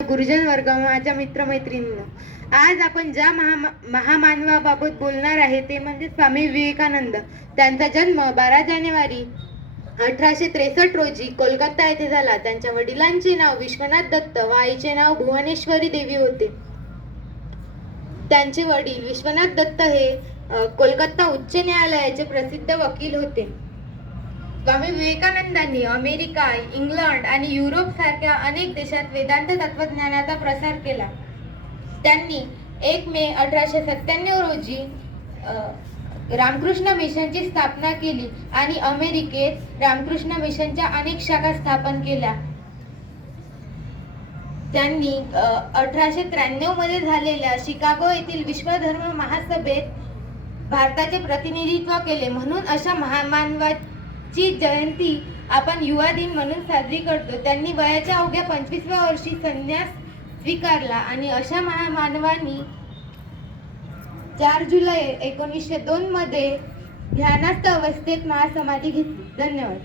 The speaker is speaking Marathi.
गुरुजन वर्ग, माझ्या मित्रमैत्रिणींनो, आज आपण ज्या महामानवाबाबत बोलणार आहे ते म्हणजे स्वामी विवेकानंद. त्यांचा जन्म 12 जानेवारी 1863 रोजी कोलकाता येथे झाला. त्यांच्या वडिलांचे नाव विश्वनाथ दत्त व आईचे नाव भुवनेश्वरी देवी होते. त्यांचे वडील विश्वनाथ दत्त हे कोलकाता उच्च न्यायालयाचे प्रसिद्ध वकील होते. स्वामी विवेकानंदांनी अमेरिका, इंग्लंड आणि युरोप सारख्या अनेक देशात वेदांत तत्वज्ञानाचा प्रसार केला. त्यांनी 1 मे 1897 रोजी रामकृष्ण मिशनची स्थापना केली आणि अमेरिकेत रामकृष्ण मिशनच्या अनेक शाखा स्थापन केल्या. त्यांनी 1893 मध्ये झालेल्या शिकागो येथील विश्व धर्म महासभेत भारताचे प्रतिनिधित्व केले. म्हणून अशा महामानवाची जयंती आपण युवा दिन म्हणून साजरी करतो. त्यांनी वयाच्या अवघ्या 25व्या वर्षी संन्यास स्वीकारला आणि अशा महामानवांनी 4 जुलै 1902 मध्ये ध्यानस्थ अवस्थेत महासमाधी घेतली. धन्यवाद.